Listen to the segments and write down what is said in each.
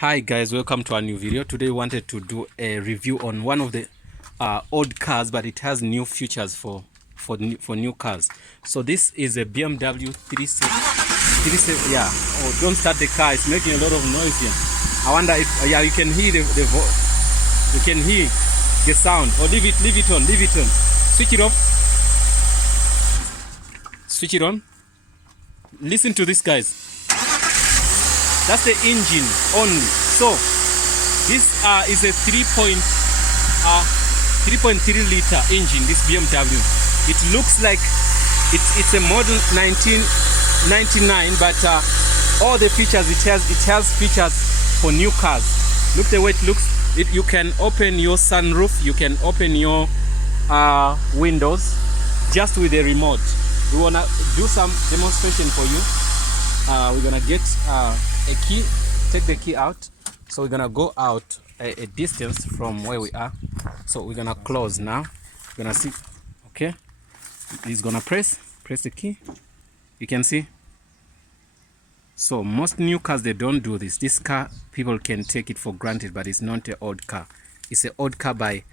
Hi guys, welcome to our new video. Today we wanted to do a review on one of the old cars, but it has new features for new cars. So this is a BMW 37. Yeah. Oh, don't start the car. It's making a lot of noise here. I wonder if you can hear you can hear the sound. Or leave it on. Switch it off. Switch it on. Listen to this, guys. That's the engine only. So this is a 3.3 liter engine, this BMW. It looks like it's a model 1999, but all the features it has features for new cars. Look the way it looks. You can open your sunroof, you can open your windows just with a remote. We wanna do some demonstration for you. We're gonna get a key, take the key out. So we're gonna go out a distance from where we are. So we're gonna close now. We're gonna see. Okay, he's gonna press the key. You can see. So most new cars, they don't do this. This car, people can take it for granted, but it's not an old car. It's an old car by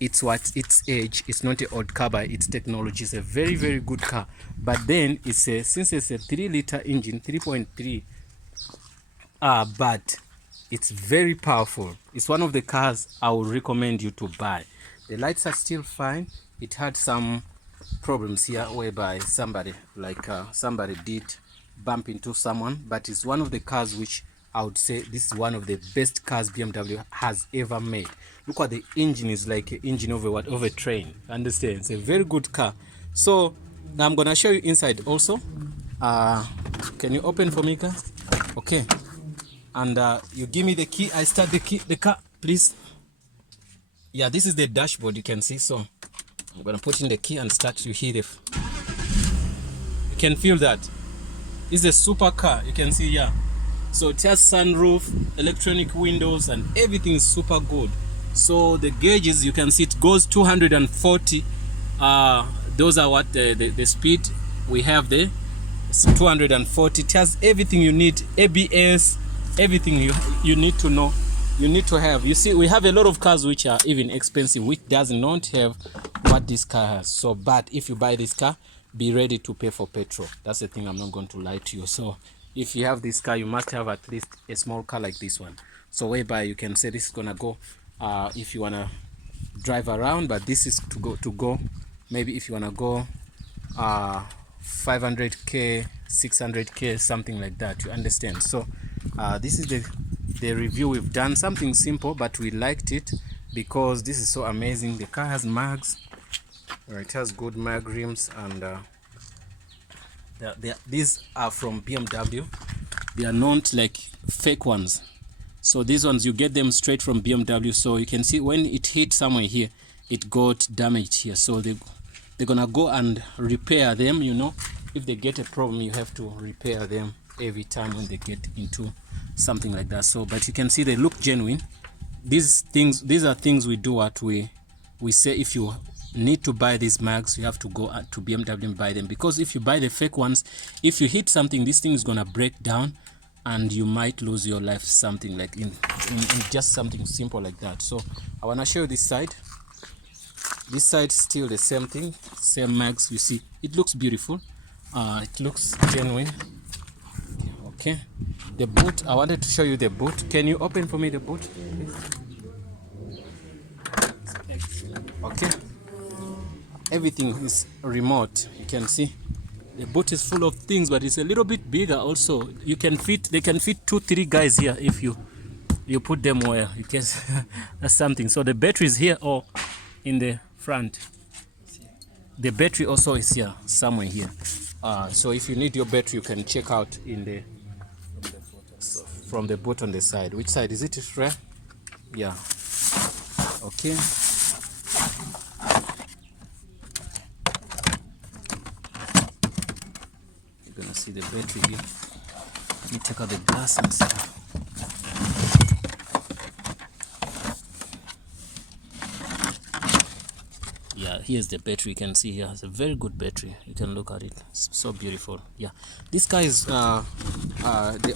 its age. It's not an old car by its technology. It's a very, very good car. But then since it's a 3 liter engine, 3.3, but it's very powerful. It's one of the cars I would recommend you to buy. The lights are still fine. It had some problems here whereby somebody did bump into someone, but it's one of the cars which I would say this is one of the best cars BMW has ever made. Look at the engine, is like an engine of a train. Understand? It's a very good car. So now I'm gonna show you inside also. Can you open for me, guys? Okay. And you give me the key. I start the car, please. Yeah, this is the dashboard, you can see. So I'm gonna put in the key and start. You hear you can feel that. It's a super car, you can see. Yeah, so it has sunroof, electronic windows, and everything is super good. So the gauges, you can see it goes 240. Those are what the speed we have there. It's 240. It has everything you need, ABS, everything you need to know, you need to have. You see, we have a lot of cars which are even expensive, which does not have what this car has. So but if you buy this car, be ready to pay for petrol. That's the thing, I'm not going to lie to you. So if you have this car, you must have at least a small car like this one, so whereby you can say this is gonna go if you want to drive around, but this is to go maybe if you want to go 500k, 600k, something like that, you understand. So this is the review we've done, something simple, but we liked it because this is so amazing. The car has mags, it has good mag rims, and these are from BMW. They are not like fake ones. So these ones, you get them straight from BMW. So you can see when it hit somewhere here, it got damaged here. So they're gonna go and repair them. You know, if they get a problem, you have to repair them every time when they get into something like that. So but you can see they look genuine. These are things we do what we say. If you need to buy these mags, you have to go to BMW and buy them, because if you buy the fake ones, if you hit something, this thing is gonna break down and you might lose your life, something like in just something simple like that. So I want to show you this side. This side still the same thing, same mags. You see, it looks beautiful, it looks genuine. Okay, the boot, I wanted to show you the boot. Can you open for me the boot, please? Okay, everything is remote, you can see. The boot is full of things, but it's a little bit bigger also. They can fit 2-3 guys here if you put them where you can. That's something. So the battery is here or in the front. The battery also is here, somewhere here. So if you need your battery, you can check out in the from the boot on the side. Which side is it? It's right? Yeah. Okay. Gonna see the battery here. Let me take out the glass and see. Yeah, here's the battery. You can see here it's a very good battery. You can look at it, it's so beautiful. Yeah, this car is the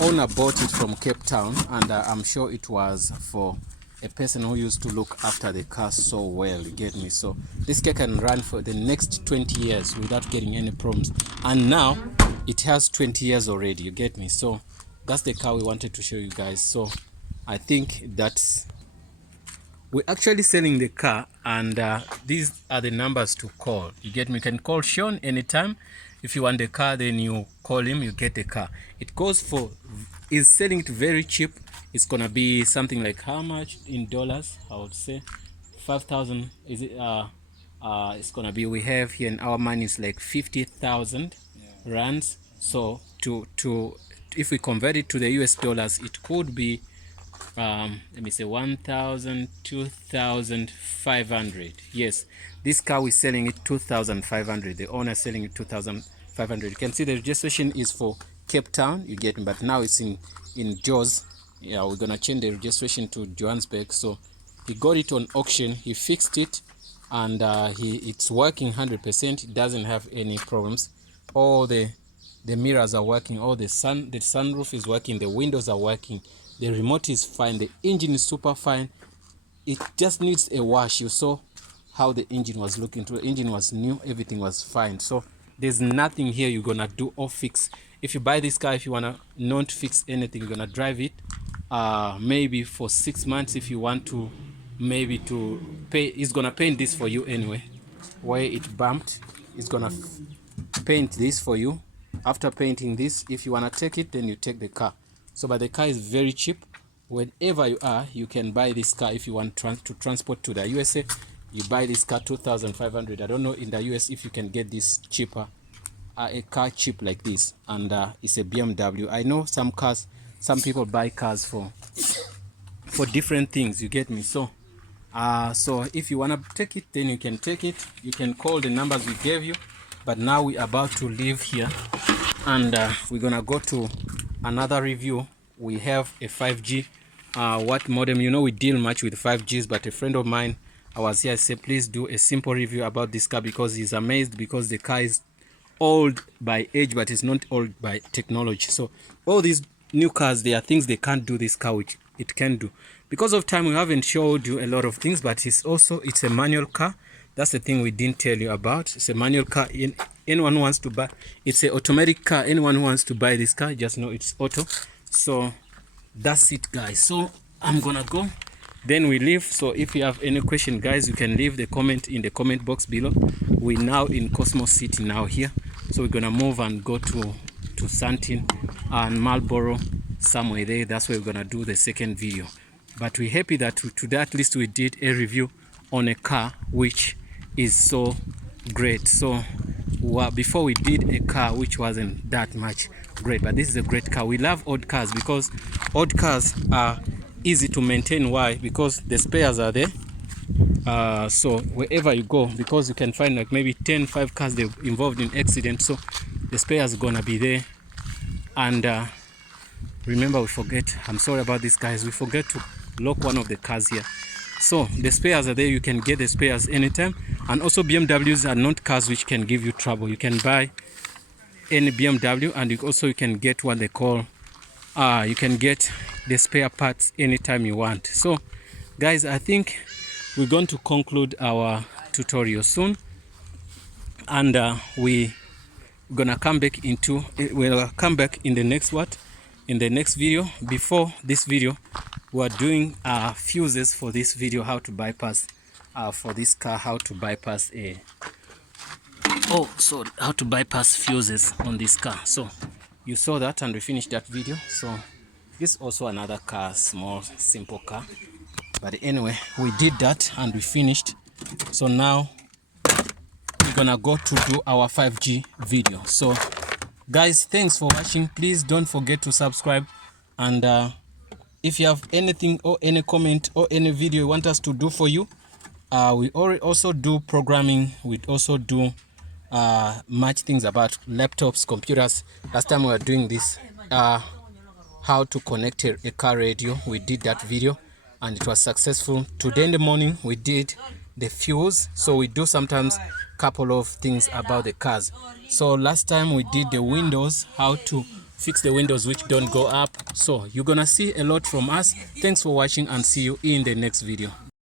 owner bought it from Cape Town, and I'm sure it was for a person who used to look after the car so well, you get me? So this car can run for the next 20 years without getting any problems, and now it has 20 years already, you get me? So that's the car we wanted to show you guys. So I think that's, we're actually selling the car, and these are the numbers to call, you get me? You can call Sean anytime. If you want the car, then you call him, you get the car. It goes for, is selling it very cheap. It's gonna be something like, how much in dollars? I would say 5,000. Is it it's gonna be, we have here in our money is like 50,000 rands. So to if we convert it to the US dollars, it could be let me say 1,000, 2,500. Yes, this car we're selling it 2,500. The owner selling it 2,500. You can see the registration is for Cape Town, you get me, but now it's in Jaws. Yeah, we're gonna change the registration to Johannesburg. So he got it on auction, he fixed it, and it's working 100%. It doesn't have any problems. All the mirrors are working, all the sunroof is working, the windows are working, the remote is fine, the engine is super fine. It just needs a wash. You saw how the engine was looking through. The engine was new, everything was fine. So there's nothing here you're gonna do or fix. If you buy this car, if you wanna not fix anything, you're gonna drive it maybe for 6 months. If you want to, maybe to pay, it's gonna paint this for you anyway. Where it bumped, it's gonna paint this for you. After painting this, if you wanna take it, then you take the car. So, but the car is very cheap. Wherever you are, you can buy this car. If you want to transport to the USA, you buy this car 2,500. I don't know in the US if you can get this cheaper, a car cheap like this, and it's a BMW. I know some cars, some people buy cars for different things, you get me? So so if you want to take it, then you can take it. You can call the numbers we gave you. But now we're about to leave here, and we're gonna go to another review. We have a 5G watt modem. You know, we deal much with 5Gs, but a friend of mine, I was here, I said please do a simple review about this car, because he's amazed, because the car is old by age, but it's not old by technology. So all these new cars, there are things they can't do this car which it can do. Because of time, we haven't showed you a lot of things, but it's a manual car. That's the thing we didn't tell you about. It's a manual car. Anyone who wants to buy, it's an automatic car. Anyone who wants to buy this car, just know it's auto. So that's it, guys. So I'm gonna go, then we leave. So if you have any question, guys, you can leave the comment in the comment box below. We're now in Cosmos City now here, so we're gonna move and go to Sandton and Marlborough, somewhere there. That's where we're gonna do the second video. But we're happy that today at least we did a review on a car which is so great. So before we did a car which wasn't that much great, but this is a great car. We love old cars because old cars are easy to maintain. Why? Because the spares are there. So wherever you go, because you can find like maybe 5 cars they're involved in accidents, so the spares are gonna be there. And remember, we forget, I'm sorry about this, guys, we forget to lock one of the cars here. So the spares are there, you can get the spares anytime. And also BMWs are not cars which can give you trouble. You can buy any BMW, and you can get what they call you can get the spare parts anytime you want. So guys, I think we're going to conclude our tutorial soon, and we're gonna come back we'll come back in the next video. Before this video, we're doing fuses for this video, how to bypass for this car, how to bypass how to bypass fuses on this car. So you saw that, and we finished that video. So this is also another car, small simple car, but anyway, we did that and we finished. So now we're gonna go to do our 5G video. So guys, thanks for watching. Please don't forget to subscribe, and if you have anything or any comment or any video you want us to do for you, we also do programming. We also do much things about laptops, computers. Last time we were doing this how to connect a car radio. We did that video and it was successful. Today in the morning we did the fuse. So we do sometimes couple of things about the cars. So last time we did the windows, how to fix the windows which don't go up. So you're gonna see a lot from us. Thanks for watching and see you in the next video.